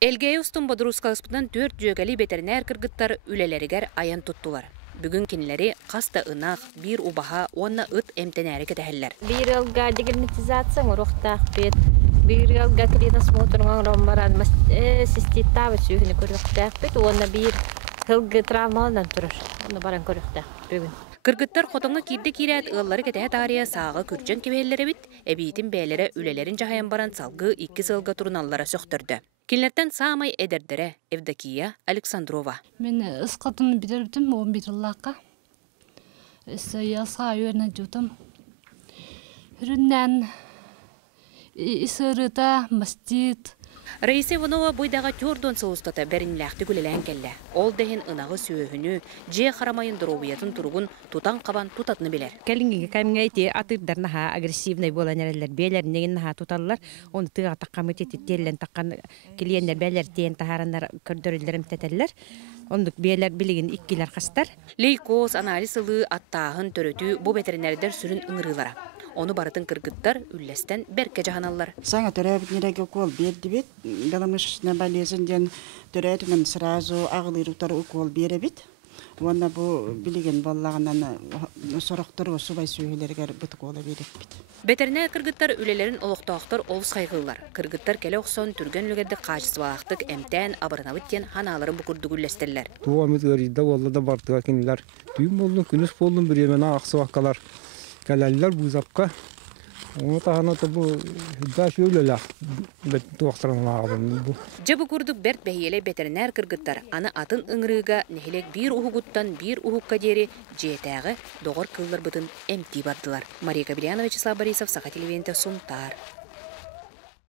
Элгей устун Бодрускалыспытын 4 жөгәли ветеринар кыргыттар үлелеригер аян туттулар. Бүгін кинлери қаста ынақ, бир убаха, онна ыт эмтенәри кетәһелләр. Bir yılga dignizatsiya урухтах бит. Bir yılga криносмотрга ромбаран систиттабы сүйүнү көрүктәк бит. Онна bir yılга травмадан турар. Онна баран көрүктәк бүгүн. Кыргыттар хотоңа кирде кирәт ыллары кетәһә тария сагы күрҗән кебелләре бит. Эбитин бәйләре үлеләрин жаһаян баран салгы 2 сылга турналлара сөктөрдө. Кинләрдән самай эдердере Евдокия Александрова. Мен ысқатын бidердим 11 жыллакка. Яса юрна жутам. Рүннән исырыта мастит. Раиса Иванова бойдага төрдөн соустата беринләхти күлелән келле. Ол дәһин ынагы сөйһүнү, же харамайын дробуятын тургун тутан кабан тутатны билер. Калинге камгайти атырдарна ха агрессивный боланерлер белернеген ха туталлар, оны тыга таккамыт этеллен таккан клиенттер белер тен тахарандар көрдөрүлдөрүм тетеллер. Ондук белер билигин иккилер кастар. Лейкоз анализылы аттаһын төрөтү бу ветеринарлар сүрүн ыңырылара. Onu barытын кыргыттар үллестен берке жаһаналлар. Саңа төрәбит нереге укол бердибит. Галамышна болезньден төрәтүнем сразу агылырыктар укол беребит. Онда бу билеген баллаганан сорактар субай сөйләргә бит укола беребит. Ветеринар кыргыттар үлелерин олуктактар олус кайгылар. Кыргыттар келе оксон түргөн лөгәдә качсыбактык эмтән абырнабыттен ханаларын букурду гүллестелләр. Туамыз гөридә валлада бартыга кинләр. Түйм болдун күнүс болдун бир емена аксыбаккалар. Калаллар бузапка. Оны тахана табу да шөйлеләр. Бет туактырына алган бу. Жабы курдук берт бәйеле ветеринар кыргыттар аны атын ыңрыга нехелек бир ухугуттан бир ухукка дери жетәгы догор кыллар бытын эмти бардылар. Мария Габриановна, Вячеслав Борисов, Саха телевидение, Сумтар.